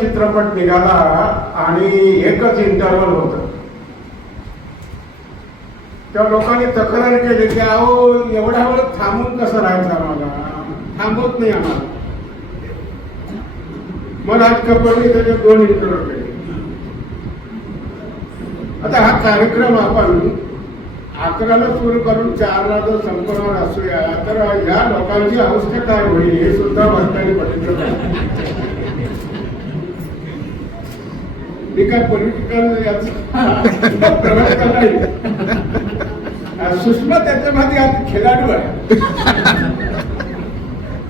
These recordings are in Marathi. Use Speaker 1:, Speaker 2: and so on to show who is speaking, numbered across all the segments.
Speaker 1: चित्रपट निघाला आणि एकच इंटरव्हल होत. तेव्हा लोकांनी तक्रार केली की अहो एवढ्या वेळ थांबून कसं राहायचं आम्हाला? थांबवत नाही आम्हाला. मग आज कपूरने त्याचे दोन इंटरव्ह्यू केले. आता हा कार्यक्रम आपण अकराला सुरू करून चारला जर संपणार असूया तर या लोकांची अवस्था काय होईल हे सुद्धा भक्तांनी बघितलं पाहिजे. मी काय पॉलिटिकल याचा प्रवक्ता नाही अं, सुषमा त्याच्यामध्ये आज खेळाडू आहे.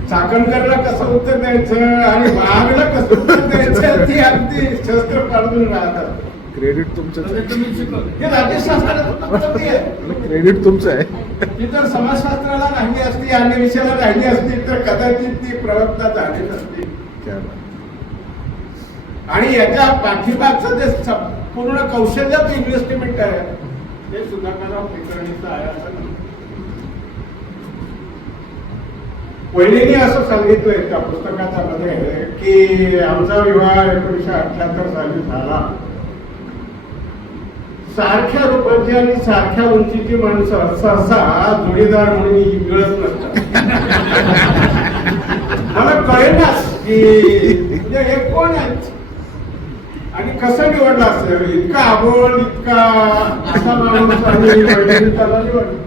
Speaker 1: चाकणकरला कसं उत्तर द्यायचं आणि महागला कसं उत्तर द्यायचं ती अगदी शस्त्र काढून राहतात.
Speaker 2: क्रेडिट तुमचं
Speaker 1: हे आहे.
Speaker 2: क्रेडिट तुमचं आहे.
Speaker 1: ती जर समाजशास्त्राला राहिली असती अन्य विषयाला राहिली असती तर कदाचित ती प्रवक्ता झाली नसती. आणि याच्या पाठीमागचं जे पूर्ण कौशल्याचं इन्व्हेस्टमेंट आहे ते सुधाकरराव कुलकर्णीचं आहे असं पहिलेनी असं सांगितलंय त्या पुस्तकाच्या मध्ये की आमचा विवाह एकोणीशे अठ्याहत्तर साली झाला. सारख्या रूपाची आणि सारख्या उंचीची माणसं सहसा जोडीदार म्हणून मिळत नसतात. मला कळेनाच की म्हणजे हे कोण आहे कसं निवडला असेल? इतका आबोल इतका असा माणूस त्याला निवडलं.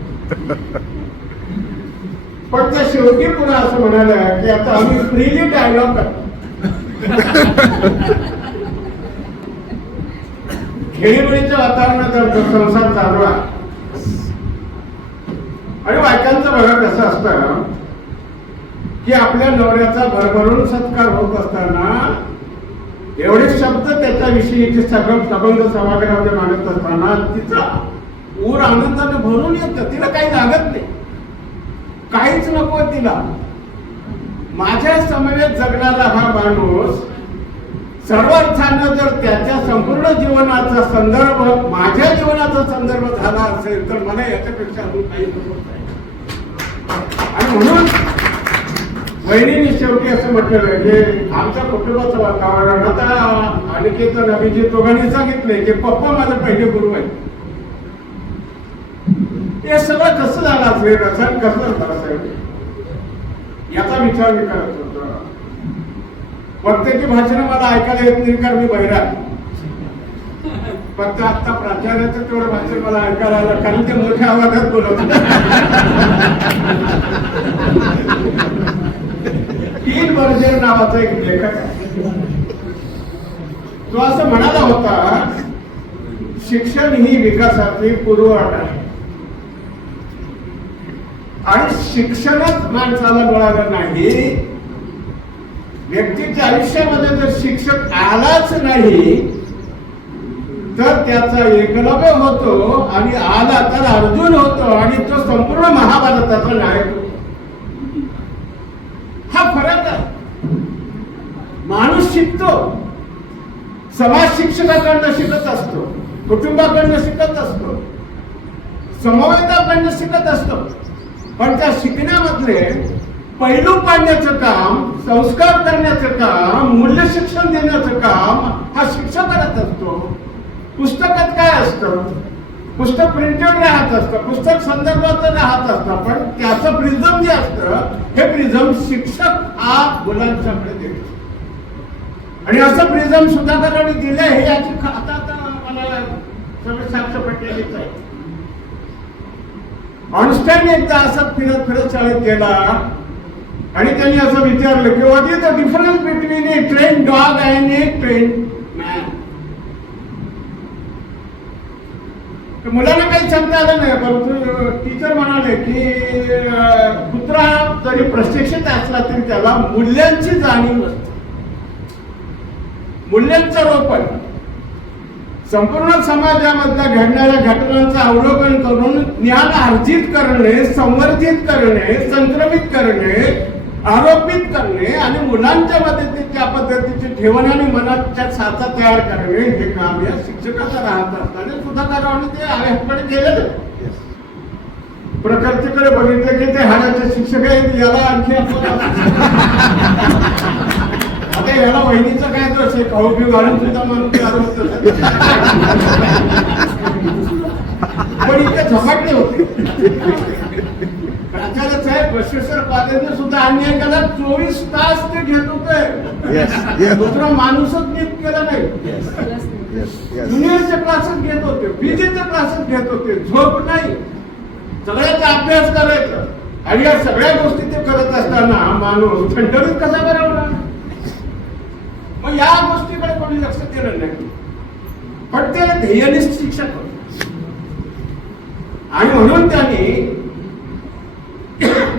Speaker 1: पण त्या शेवटी पुन्हा असं म्हणाल्या की आता आम्ही फ्रीली डायलॉग करतो. खेळीमेळीच्या वातावरणात संसार चालला आणि बायकांचं बघा कसं असतं की आपल्या नवऱ्याचा भरभरून सत्कार होत असताना एवढे शब्द त्याच्याविषयीचे सगळं सबंध सभागृहामध्ये मागत असताना तिचा ऊर आनंदाने भरून येतं. तिला काही लागत नाही. काहीच नको तिला. माझ्या समवेत जगणारा हा माणूस सर्वार्थानं जर त्याच्या संपूर्ण जीवनाचा संदर्भ माझ्या जीवनाचा संदर्भ झाला असेल तर मला याच्यापेक्षा अजून काही नको. आणि म्हणून बहिणीने शेवटी असं म्हटलेलं आहे आमच्या कुटुंबाचं वातावरण आता अनिकेतन अभिजित दोघांनी सांगितले की पप्पा माझे पहिले गुरु आहेत. हे सगळं कसं झालं असेल रचन कसं झालं असेल याचा विचार मी करत होतो. प्रत्येकी भाषण मला ऐकायला येत नाही कारण मी बहिरा फक्त आता प्राचार्याचं तेवढं भाषण मला ऐकायला आलं कारण ते मोठ्या आवाजात बोलत टीन बर्जर नावाचा एक लेखक आहे. तो असं म्हणाला होता शिक्षण ही विकासाची पूर्वअट आहे. आणि शिक्षणच माणसाला मिळालं नाही. व्यक्तीच्या आयुष्यामध्ये जर शिक्षक आलाच नाही तर त्याचा एकलव्य होतो आणि आला तर अर्जुन होतो आणि तो संपूर्ण महाभारताचा नायक होतो हा फरक आहे माणूस शिकतो. समाज शिक्षकाकडनं शिकत असतो. कुटुंबाकडनं शिकत असतो. समवेताकडनं शिकत असतो. पण त्या शिकण्यामधले पैलू पाडण्याचं काम संस्कार करण्याचं काम मूल्य शिक्षण देण्याचं काम हा शिक्षक करत असतो. पुस्तकात काय असतं? पुस्तक प्रिंटेड राहत असतं. पुस्तक संदर्भात राहत असतं. पण त्याचं प्रिझम जे असतं हे प्रिझम शिक्षक हा मुलांच्याकडे देतो. आणि असं प्रिझम सुधाकरांनी दिलं हे याची आता मला सगळं साक्ष आहे ऑनस्टाईन एकदा असं फिरत फिरत शाळेत गेला आणि त्यांनी असं विचारलं की what is the difference between a train dog and a train man मुलांना काही सांगता आलं नाही परंतु टीचर म्हणाले की कुत्रा जरी प्रशिक्षित असला तरी त्याला मूल्यांची जाणीव असते मूल्यांचं रोपण संपूर्ण समाजामधल्या घडणाऱ्या घटनांचं अवलोकन करून ज्ञान अर्जित करणे संवर्धित करणे संक्रमित करणे आरोपित करणे आणि मुलांच्या मध्ये ते त्या पद्धतीची ठेवण आणि मनाच्या साचा तयार करणे हे काम या शिक्षकाचं राहत असताना सुधाकरांनी ते आल्याकडे केलेलं. प्रकृतीकडे बघितलं की ते हाडाचे शिक्षक आहेत याला आणखी आता याला वहिनीचं काय आहे खाऊ पिऊ घालून सुद्धा माणूस पण इथे झपाटले होते. प्राचार्य साहेब बसवेश्वर कॉलेजने सुद्धा अन्याय केला चोवीस तास ते घेत होते. दुसरा माणूसच नीट केला नाही. ज्युनियरचे क्लासेस घेत होते पीजीचे क्लासेस घेत होते झोप नाही. सगळ्याचा अभ्यास करायचा. आणि या सगळ्या गोष्टी ते करत असताना माणूस थंडरीत कसा बनवला मग या गोष्टीकडे कोणी लक्ष दिलं नाही. पण ते ध्येयनिष्ठ शिक्षक होते. आणि म्हणून त्यांनी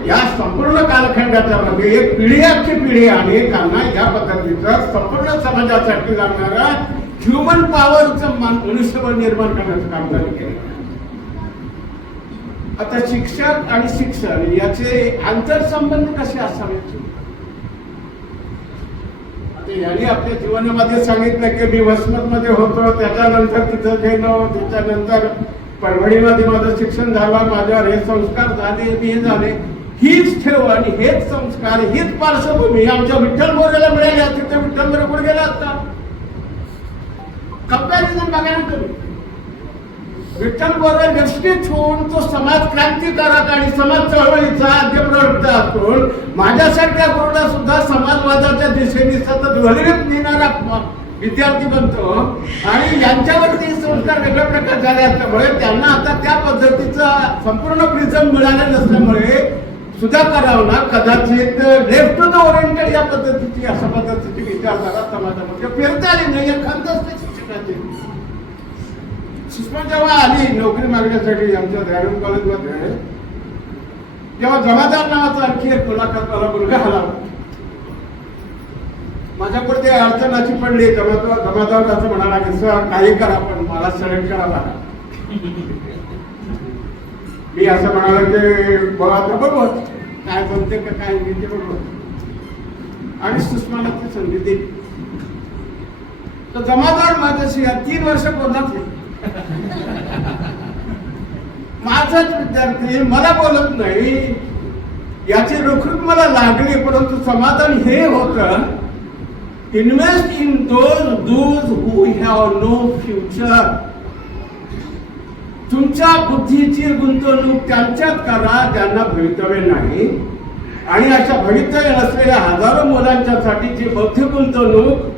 Speaker 1: या संपूर्ण कालखंडाच्या मध्ये एक पिढी अख्खी पिढी अनेकांना या पद्धतीचा संपूर्ण समाजासाठी लागणारा ह्युमन पॉवरचं मनुष्यबळ निर्माण करण्याचं काम त्यांनी केलं. आता शिक्षक आणि शिक्षण याचे आंतरसंबंध कसे असावेत? यांनी आपल्या जीवनामध्ये सांगितलं की मी वसमत मध्ये होतो त्याच्यानंतर तिथं गेलो त्याच्यानंतर परभणीमध्ये माझं शिक्षण झालं माझ्यावर हे संस्कार झाले मी हे झाले. हीच ठेव आणि हेच संस्कार हीच पार्श्वभूमी आमच्या विठ्ठल मोरेला मिळाली. तिथे विठ्ठल मोरे कुठे गेला असता कंपॅरिझन बघा ना तुम्ही. विठ्ठल बोरे व्यवस्थित होऊन तो समाज क्रांतिकारक आणि समाज चळवळीचा आद्य असून माझ्यासारख्या गुरुला सुद्धा समाजवादाच्या दिशेने सतत वलगत नेणारा विद्यार्थी बनतो. आणि यांच्यावरती संस्कार वेगळ्या प्रकार झाले असल्यामुळे त्यांना आता त्या पद्धतीचा संपूर्ण प्रिझम मिळाले नसल्यामुळे सुधाकरांना कदाचित लेफ्ट टू द ओरिएंटेड या पद्धतीची अशा पद्धतीची विचारधारा समाजामध्ये फिरता आली नाही. या खंत असते शिक्षकाची. सुषमा जेव्हा आली नोकरी मागण्यासाठी आमच्या दयानंद कॉलेजमध्ये तेव्हा जमादार नावाचा आणखी एक मुलाखत मला मुलगा आला माझ्याकडे ते अशी पडली. जमादार जमादार असं म्हणाला की सर काही करा पण मला सिलेक्ट करावा मी असं म्हणालो की बघा आता बघू काय जमते का काय नाही ते बघू. आणि सुषमाला ती संधी दिली. तर जमादार माझ्याशी या तीन वर्ष बोलत नाही माझाच विद्यार्थी मला बोलत नाही. याची रोखूक मला लागली परंतु समाधान हे होत invest in those those who have no future तुमच्या बुद्धीची गुंतवणूक त्यांच्यात करा ज्यांना भवितव्य नाही. आणि अशा भवितव्य नसलेल्या हजारो मुलांच्यासाठी बौद्धिक गुंतवणूक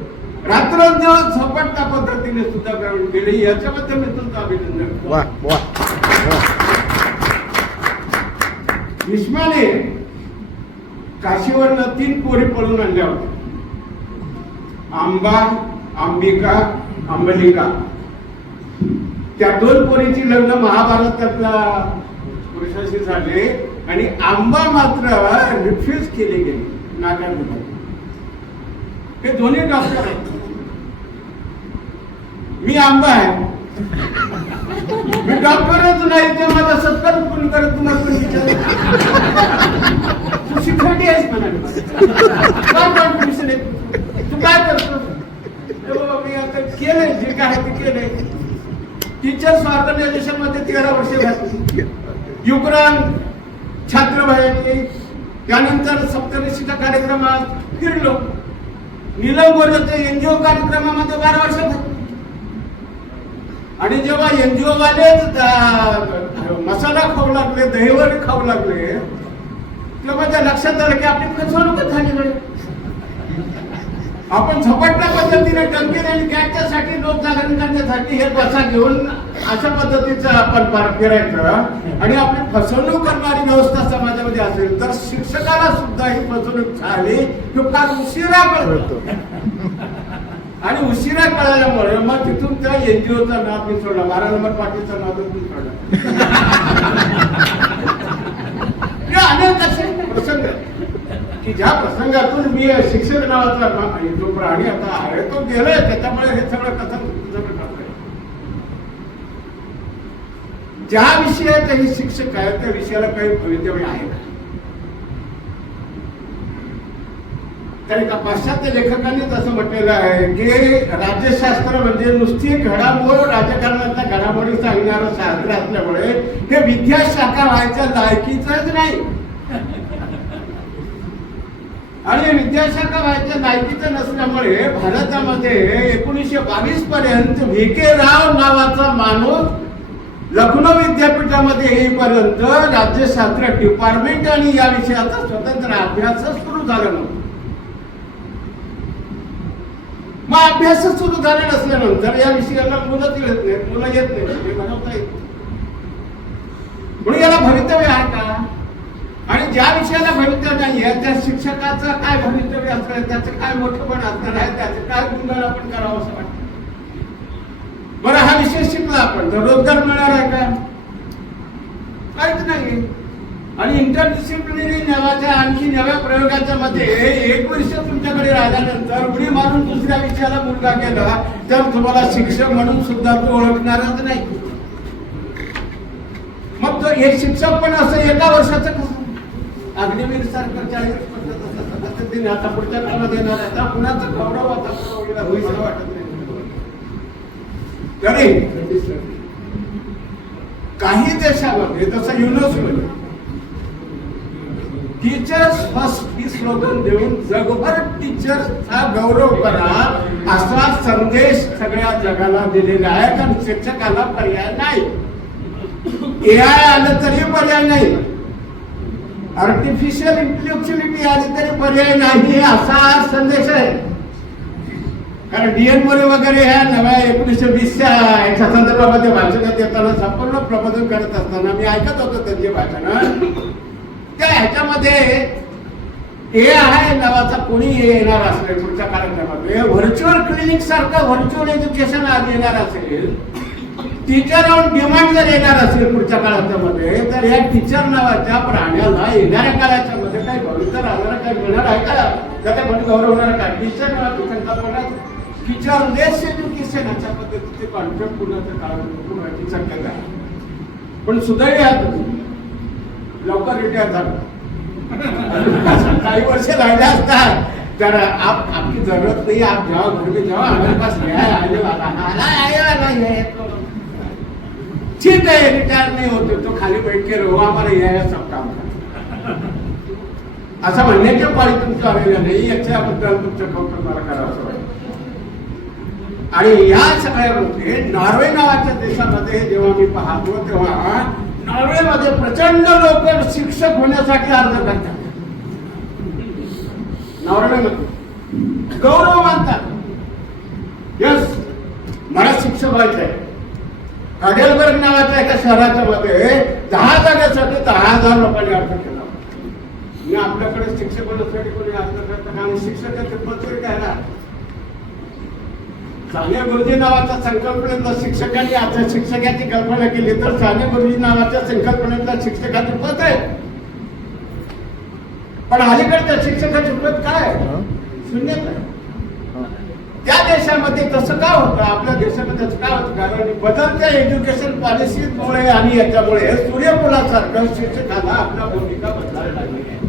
Speaker 1: रात्रंदिवस झपाटल्या पद्धतीने सुद्धा करून केली. याच्याबद्दल मी तुमचं अभिनंदन. भीष्माने काशीवरनं तीन पोरी पळून आणल्या होत्या. आंबा अंबिका अंबलिका त्या दोन पोरीची लग्न महाभारतातल्या पुरुषाशी झाले आणि आंबा मात्र रिफ्यूज केले गेले नाकारले. हे दोन्ही डॉक्टर आहेत. मी आंबा आहे. मी डॉक्टरच नाही ते माझा सत्कार कोण करत तुम्हाला कोणी विचार तू शिकवटी आहेस म्हणाले काय आहे? तू काय करतो बाबा मी आता केलंय जे काय आहे ते केलंय. टीचर्स ऑर्गनायझेशनमध्ये तेरा वर्ष घातली. युक्रान छात्रभायाची त्यानंतर सप्तऋषीच्या कार्यक्रमात फिरलो. निलम गोऱ्याच्या एनजीओ कार्यक्रमामध्ये बारा वर्ष घातली. आणि जेव्हा एनजीओ वालेच दा- मसाला खाऊ लागले दहीवर खाऊ लागले तेव्हा त्या लक्षात आलं की आपली फसवणूकच झाली आपण झपटल्या पद्धतीने डंकेन आणि गॅसच्यासाठी लोक जागरण करण्यासाठी हे बसा घेऊन अशा पद्धतीचं आपण पार फिरायचं. आणि आपली फसवणूक करणारी व्यवस्था समाजामध्ये असेल तर शिक्षकाला सुद्धा ही फसवणूक झाली की फार उशिरा कळतो आणि उशिरा कळाल्यामुळे मग तिथून त्या एनजीओचा नाव मी सोडला. बारा नंबर पार्टीचा नाव मी सोडला. अनेक असे प्रसंग. की ज्या प्रसंगातून मी शिक्षक नावाचा जो प्राणी आता आहे तो गेलाय त्याच्यामुळे हे सगळं कथन ज्या विषयाचे हे शिक्षक आहे त्या विषयाला काही भवितव्य आहे का? तर एका पाश्चात्य लेखकांनीच असं म्हटलेलं आहे की राज्यशास्त्र म्हणजे नुसती घडामोड राजकारणातल्या घडामोडी सांगणारं शास्त्र असल्यामुळे हे विद्याशाखा व्हायच्या लायकीचंच नाही. आणि विद्याशाखा व्हायच्या लायकीचं नसल्यामुळे भारतामध्ये एकोणीसशे बावीस पर्यंत व्ही के राव नावाचा माणूस लखनौ विद्यापीठामध्ये येईपर्यंत राज्यशास्त्र डिपार्टमेंट आणि या विषयाचा स्वतंत्र अभ्यास सुरू झाला नव्हता. मग अभ्यास सुरू झाले नसल्यानंतर या विषयाला मुलं येत नाहीत मुलं येत नाहीत. बनवता येत नाही. म्हणून याला भवितव्य आहे का? आणि ज्या विषयाला भवितव्य नाही आहे त्या शिक्षकाचं काय भवितव्य असणार आहे? त्याचं काय मोठेपण असणार आहे? त्याचं काय गुणगान आपण करावं असं वाटतं? बरं हा विषय शिकला आपण. तर रोजगार मिळणार आहे का? काहीच नाही आणि इंटरडिसिप्लिनरी नावाच्या आणखी नव्या प्रयोगाच्या मध्ये एक वर्ष तुमच्याकडे राहिल्यानंतर उडी मारून दुसऱ्या विषयाला मुलगा केला तर तुम्हाला शिक्षक म्हणून सुद्धा तो ओळखणारच नाही. मग तो हे शिक्षक पण असं एका वर्षाचं कसं अग्निवीर सारखं चाळीस पद्धत आता पुढच्या काळात येणार आहे आता कुणाचं गौरव आता होईल वाटत नाही. काही देशामध्ये जसं युनेस्को टीचर्स फर्स्ट ही स्लोगन देऊन जगभर टीचर्सचा गौरव करा असा संदेश सगळ्या जगाला दिलेला आहे. कारण शिक्षकाला पर्याय नाही. ए आय आलं तरी पर्याय नाही. आर्टिफिशियल इंटेलेक्च्युअलिटी आली तरी पर्याय नाही असा संदेश आहे. कारण डीएन वगैरे ह्या नव्या एकोणीसशे वीसच्या याच्या संदर्भामध्ये भाषण देताना संपूर्ण प्रबोधन करत असताना मी ऐकत होतो त्यांचे भाषण. त्या ह्याच्यामध्ये ए आहे नावाचा कोणी येणार असेल पुढच्या कार्यक्रमामध्ये व्हर्च्युअल क्लिनिक सारखं व्हर्च्युअल एज्युकेशन आज येणार असेल. टीचर ऑन डिमांड जर येणार असेल पुढच्या काळाच्या मध्ये तर या टीचर नावाच्या प्राण्याला येणाऱ्या काळाच्या मध्ये काही भविष्य राहणार काही मिळणार आहे का? त्याचा पण गौरव होणार का? टीचर नावाची संकल्पना टीचर लेस एज्युकेशन ह्याच्या पद्धतीचे कॉन्सेप्ट पुण्याच्या काळामध्ये होण्याची शक्यता आहे. पण सुदैव या तुम्ही लवकर रिटायर झालं. काही वर्ष राहिले असतात. तर आप आपकी जरूरत नहीं आप जाओ घर में जाओ हमारे पास आने वाला वाला है ठीक है रिटायर नहीं होते तो खाली बैठ के रहो हमारा यह है सब काम असं म्हणण्याच्या पाळी तुमचं आलेलं नाही याच्याबद्दल तुमचं कौतुक मला करावं आणि या सगळ्यामध्ये नॉर्वे नावाच्या देशामध्ये जेव्हा मी पाहतो तेव्हा नॉर्वेमध्ये प्रचंड लोक शिक्षक होण्यासाठी अर्ज करतात. नॉर्वेमध्ये गौरव मानतात. यस मला शिक्षक व्हायचं आहे हडेलबर्ग नावाच्या एका शहराच्या मध्ये दहा जागेसाठी दहा हजार लोकांनी अर्ज केला. मी आपल्याकडे शिक्षक होण्यासाठी कोणी अर्ज करतात आणि शिक्षकाचे पद तरी काय ना साने गुरुजी नावाच्या संकल्पनेतला शिक्षकांनी आता शिक्षकाची कल्पना केली तर साने गुरुजी नावाच्या संकल्पनेतला शिक्षकाचे पद आहे पण अलीकडच्या शिक्षकाचे पद काय? शून्यच आहे. त्या देशामध्ये तसं का होतं? आपल्या देशामध्ये तसं का होतं? कारण बदलत्या एज्युकेशन पॉलिसीमुळे आणि याच्यामुळे सूर्यफुलासारखं शिक्षकाला आपल्या भूमिका बदलायला लागली. आहे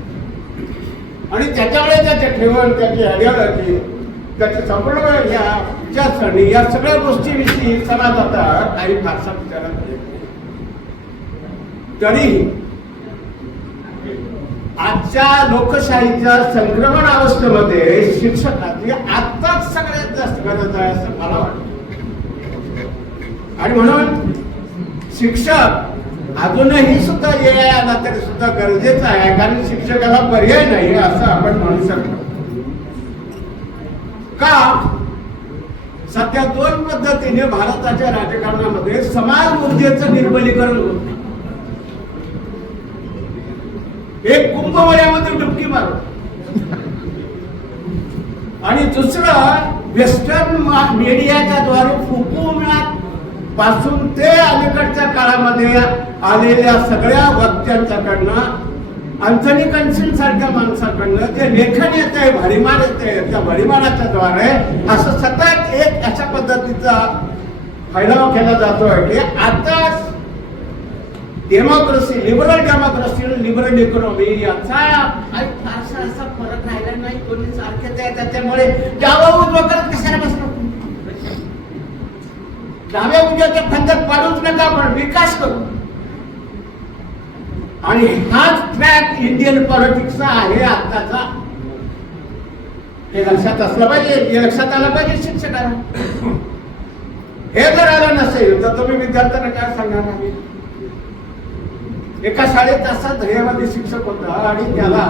Speaker 1: आणि त्याच्यामुळे त्याचे ठेवण त्याची आयडिओलॉजी त्याचे संपूर्ण या विचारसरणी या सगळ्या गोष्टीविषयी समाजात काही फारसा विचारात येत नाही. आजच्या लोकशाहीच्या संक्रमण अवस्थेमध्ये शिक्षकाची आत्ताच सगळ्यात जास्त गरज आहे असं मला वाटतं. आणि म्हणून शिक्षक अजूनही सुद्धा ये आला तरी सुद्धा गरजेचं आहे कारण शिक्षकाला पर्याय नाही असं आपण म्हणू शकतो. का? सध्या दोन पद्धतीने भारताच्या राजकारणामध्ये समाज ऊर्जेचं निर्मलीकरण होत एक कुंभमेळ्यामध्ये डुबकी मार. आणि दुसरं वेस्टर्न मीडियाच्या द्वारे फुकवण्यात पासून ते अलीकडच्या काळामध्ये आलेल्या सगळ्या वक्त्यांच्याकडनं अंथनी कन्सिल सारख्या माणसाकडनं जे लेखन येत आहे भरिमान येत आहे त्या भरिमानाच्या द्वारे असं सतत एक अशा पद्धतीचा फैलाव केला जातोय की आता democracy liberal democracy liberal economy याचा फारसा असा फरक राहिला नाही. कोणी सारखेच आहे त्याच्यामुळे डावा उजवा करत कशाला बसलो डाव्या उजव्याच्या फंदात पाडूच नका पण विकास करू. आणि हाच ट्रॅक इंडियन पॉलिटिक्सचा आहे आत्ताचा. हे लक्षात असलं पाहिजे हे लक्षात आलं पाहिजे शिक्षकाला. हे जर आलं नसेल तर तुम्ही विद्यार्थ्यांना काय सांगणार आम्ही एका शाळेत असा ध्येयवादी शिक्षक होता आणि त्याला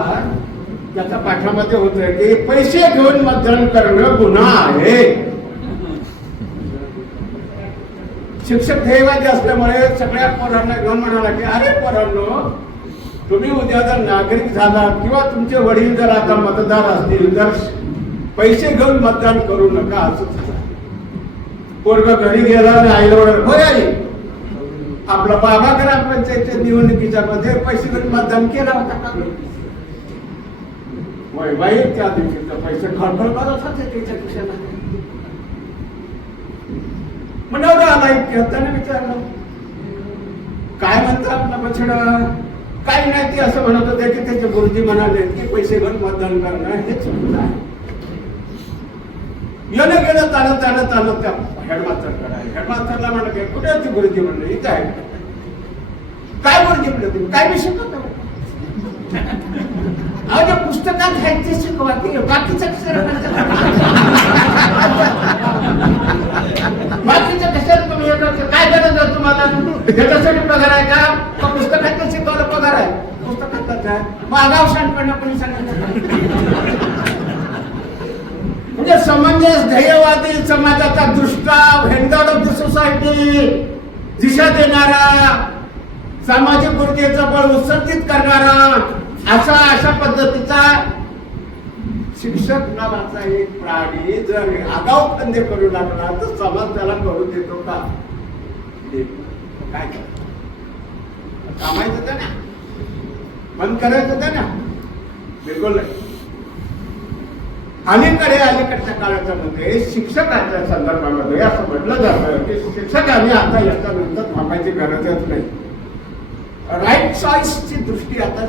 Speaker 1: त्याच्या पाठामध्ये होत की पैसे घेऊन मतदान करणं गुन्हा आहे. शिक्षक ध्येयवादी असल्यामुळे सगळ्या पोरांना घेऊन म्हणाला की अरे पोरांनो तुम्ही उद्या जर नागरिक झाला किंवा तुमचे वडील जर आता मतदार असतील तर पैसे घेऊन मतदान करू नका असं पोरग घरी गेला आणि आईला वडील होय आई आपला बाबा ग्रामपंचायतच्या निवडणुकीच्या मध्ये पैसे घेऊन मतदान केला होता का? वय बाई त्या दिवशी तर पैसे खळखळ करत होते त्याच्या मग नवरा आला इतक्यात त्याने विचारलं. काय म्हणता आपला बछडा? काही नाही ते असं म्हणत होते की त्याचे गुरुजी म्हणाले की पैसे घेऊन मतदान करणं हे चुकीचं आहे. येणं गेलं चालत चालत चालत त्या हेडमास्टरकडे हेडमास्टरला म्हणलं की कुठे होती गुरुजी? म्हणले इथं आहे काय गुरुजी? म्हणलं तुम्ही काय मी शिकत अहो त्या पुस्तकात आहेत ते शिकवा ते बाकीचं बाकीचं कशाला तुम्ही हे करता. काय गरज आहे तुम्हाला? त्याच्यासाठी पगार आहे का? का पुस्तकात शिकवायला पगार आहे? पुस्तकात आहे मग आगाव शाणपणा कोणी सांगितलं म्हणजे समंजस ध्येयवादी समाजाचा दृष्टा हेंडॉड ऑफ द सोसायटी दिशा देणारा सामाजिक ऊर्जेचं बळ उत्सर्जित करणारा असा अशा पद्धतीचा शिक्षक नावाचा एक प्राणी जर आगाऊ धंदे करू लागला तर समाज त्याला करू देतो का? काय कामायचं होतं ना. बंद करायचं होतं ना. बिलकुल अलीकडे अलीकडच्या काळाच्या मध्ये शिक्षकाच्या संदर्भामध्ये असं म्हटलं जातं की शिक्षकांनी आता याच्यानंतर थांबायची गरजच नाही. राईट चॉईसची दृष्टी आता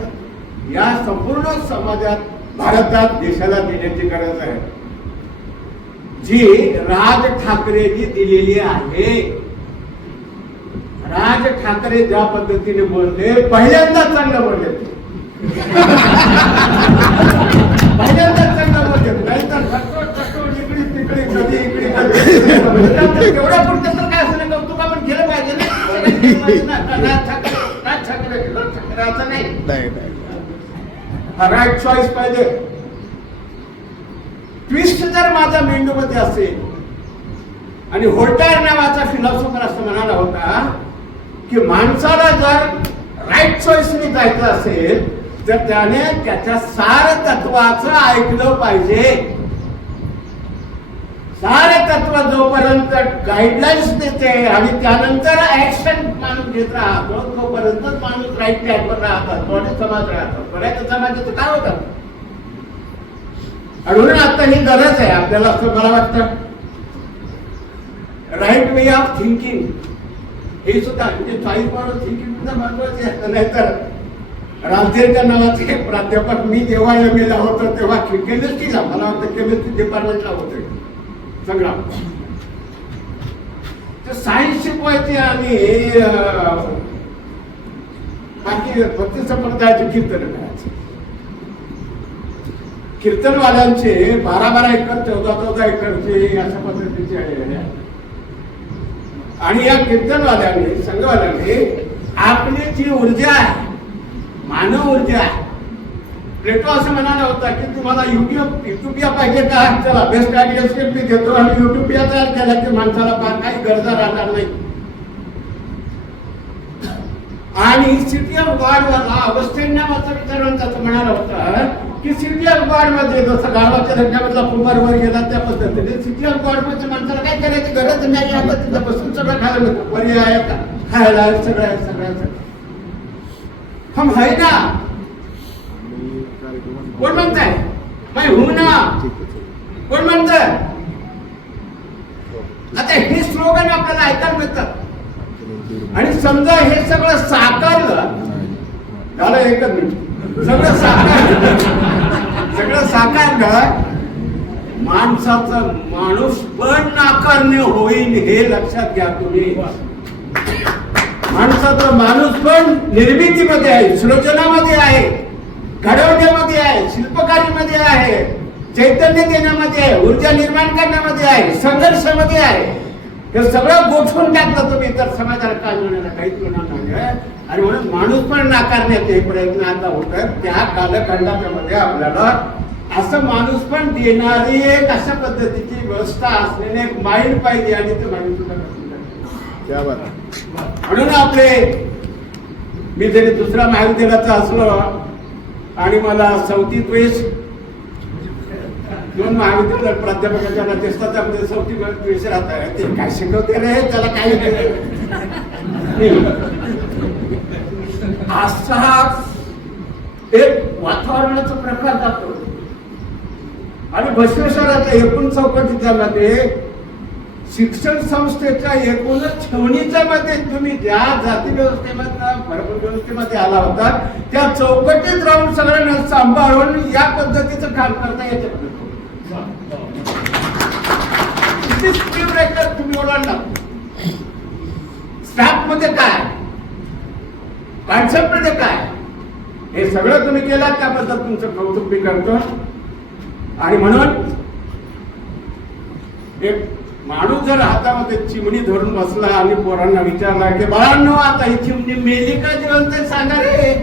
Speaker 1: या संपूर्ण समाजात भारतात देशाला देण्याची गरज आहे. जी राज ठाकरेंनी दिलेली आहे. राज ठाकरे ज्या पद्धतीने बोलले पहिल्यांदा चांगलं बोलले. पहिल्यांदा चांगलं बोलले तेवढ्या पुरतं तर काय असं कौतुक आपण केलं पाहिजे राज ठाकरे राज ठाकरे राज ठाकरे असं नाही. हा राईट चॉईस पाहिजे. ट्विस्ट जर माझा मेंदूमध्ये असेल आणि होल्टायर नावाचा फिलॉसॉफर असं म्हणाला होता की माणसाला जर राईट चॉईसने जायचं असेल तर त्याने त्याच्या सार तत्वाचं ऐकलं पाहिजे. सारे तत्व जोपर्यंत गाईडलाईन्स देते आणि त्यानंतर ऍक्शन माणूस घेत राहतो तोपर्यंत माणूस राईट ट्रॅकवर राहतात थोडे समाज राहतात बऱ्याच समाजाचं काय होतं? अडून म्हणून आता ही गरज आहे आपल्याला असं मला वाटतं. राईट वे ऑफ थिंकिंग हे सुद्धा म्हणजे चॉईस ऑफ थिंकिंग सुद्धा महत्त्वाचे असतं नाहीतर रामदेरकर नावाचे प्राध्यापक मी जेव्हा एम एला होतो तेव्हा केमिस्ट्रीला मला वाटतं केमिस्ट्री डिपार्टमेंटला होते संग्राम. तर सायन्स शिकवायचे आणि अं, बाकी भक्ती संप्रदायाचे कीर्तन करायचे. कीर्तनवाल्यांचे बारा बारा एकर चौदा चौदा एकरचे अशा पद्धतीचे आणि या कीर्तनवाल्यांनी संघवाल्याने आपली जी ऊर्जा आहे मानव ऊर्जा आहे प्लेटो असं म्हणाला होता की तुम्हाला युट्यूब युट्युबिया पाहिजे का? चला बेस्ट आयडिया स्क्रिप्ट मी घेतो आणि युट्युबिया तयार केला की माणसाला फार काही गरजा राहणार नाही. आणि सिटी ऑफ गॉड वाला अवस्थेन नावाचा विचारून त्याचं म्हणाला होता की सिटी ऑफ गॉडमध्ये जसं गावाच्या धंद्यामधला कुंभार वर गेला त्या पद्धतीने सिटी ऑफ गॉडमध्ये माणसाला काय करायची गरज नाही आता तिथं बसून सगळं खायला मिळतं. पर्याय आहे का? खायला सगळ्या सगळ्या सगळं हम है ना कोण म्हणताय? मैं हूं ना. कोण
Speaker 2: म्हणत
Speaker 1: आता हे स्लोगन आपल्याला ऐकायला मिळतात. आणि समजा हे सगळं साकारलं झालं एकच मिनिट. सगळं साकार सगळं साकारलं माणसाचं माणूस पण नाकारणे होईल हे लक्षात घ्या तुम्ही. माणसाचा माणूस पण निर्मितीमध्ये आहे सृजनामध्ये आहे. घडवण्यामध्ये आहे शिल्पकारीमध्ये आहे चैतन्य देण्यामध्ये आहे ऊर्जा निर्माण करण्यामध्ये आहे संघर्षामध्ये आहे. हे सगळं गोठवून टाकलं तुम्ही तर समाजाला काय मिळणार? काहीच मिळणार नाही. आणि म्हणून माणूस पण नाकारण्याचे प्रयत्न आता होत आहेत त्या कालखंडाच्या मध्ये आपल्याला असं माणूस पण देणारी एक अशा पद्धतीची व्यवस्था असलेले एक माइंड पाहिजे आणि ते
Speaker 2: बात
Speaker 1: म्हणून आपले मी जरी दुसऱ्या महाविद्यालयाचा असलो आणि मला चौथी द्वेष दोन महाविद्यालय प्राध्यापकाच्या नसतात चौथी द्वेष राहत. ते काय शिकवते रे? त्याला काय असा एक वातावरणाचा प्रकार जातो आणि बसवेश्वराच्या एकूण चौकटीच्या मध्ये शिक्षण संस्थेच्या एकूणच छवणीच्या मध्ये तुम्ही ज्या जाती व्यवस्थेमधनं भरपूर व्यवस्थेमध्ये आला होता त्या चौकटीत राहून सगळ्यांना सांभाळून या पद्धतीचं काम करता याच्या ब्रेकर तुम्ही ओलांडला स्टाफमध्ये काय? कॉन्सेप्टमध्ये काय? हे सगळं तुम्ही केलं त्याबद्दल तुमचं कौतुक मी करतो. आणि म्हणून एक माणूस जर हातामध्ये चिमणी धरून बसला आणि पोरांना विचारला की बाळांनो आता ही चिमणी मेली का जिवंत सांगा रे.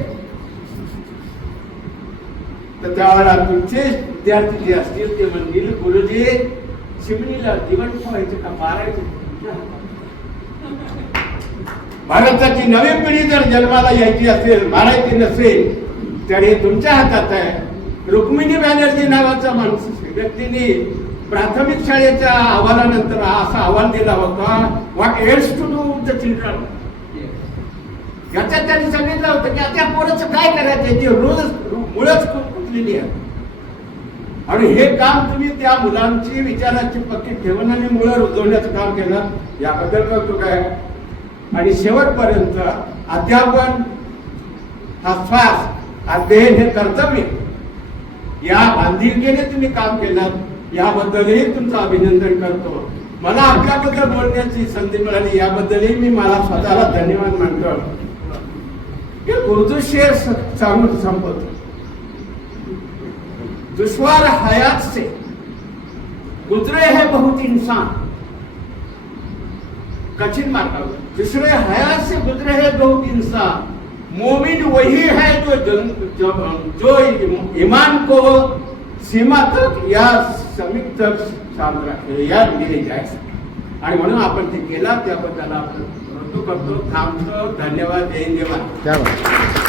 Speaker 1: तर त्यावेळेला तुमचे विद्यार्थी जे असतील ते म्हणतील गुरुजी चिमणीला जिवंत ठेवायचे का? मारायचे भारताची नवी पिढी जर जन्माला यायची असेल मारायची नसेल तर हे तुमच्या हातात आहे. रुक्मिणी बॅनर्जी नावाचा माणूस व्यक्तीने प्राथमिक शाळेच्या अहवालानंतर हा असा अहवाल दिला होता what else to do the children याच्यात त्यांनी सांगितलं होतं की आता पोराचं काय करायचं याची रोज मुळच कुठलेली आहे आणि हे काम तुम्ही त्या मुलांची विचाराची पक्की ठेवून आणि मुळं रुजवण्याचं काम केलं याबद्दल कौतुक आहे. आणि शेवटपर्यंत अध्यापन हा श्वास अध्ययन हे कर्तव्य या बांधिलकीने तुम्ही काम केलं. याबद्दलही तुमचं अभिनंदन करतो. मला आपल्याबद्दल बोलण्याची संधी मिळाली याबद्दलही मी मला स्वतःला धन्यवाद मानतो. हे उर्दू शेर सांगून संपवतो. दुश्वार हयात से गुजरे है बहुत इंसान. कठिन मार्गावर दूसरे हयात से गुजरे है बहुत इंसान. मोमिन वही है जो जन, जो ईमान को सीमा तक या समीप तक साथ या दिले जायचं आणि म्हणून आपण ते केला त्याबद्दल आपण ऋतू करतो. थांबतो. धन्यवाद. जय
Speaker 2: देवा